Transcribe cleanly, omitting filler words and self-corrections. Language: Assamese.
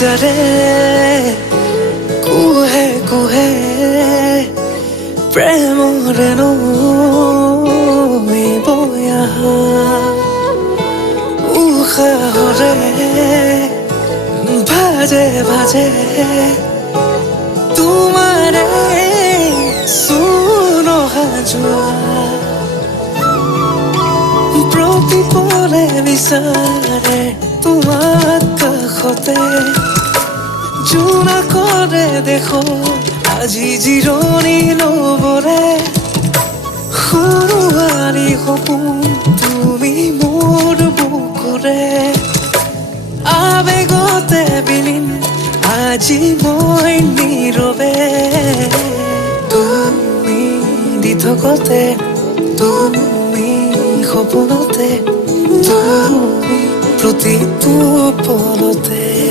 যাৰে কুহে কুহে প্ৰেমৰে নৈ বৈ আহা উশাহৰে ভাজে ভাজে তোমাৰে চূণ অহা যোৱা প্ৰতিপলে বিচাৰে তোমাক কাষতে জোনাকৰে দেখো আজি জিৰণি ল'বৰে সৰুৱাৰী সপোন তুমি মোৰ বুকুৰে আবেগতে বিলীন আজি মই নীৰৱে তুমি দি থকতে তুমি সপোনতে তুমি প্ৰতিটো পলতে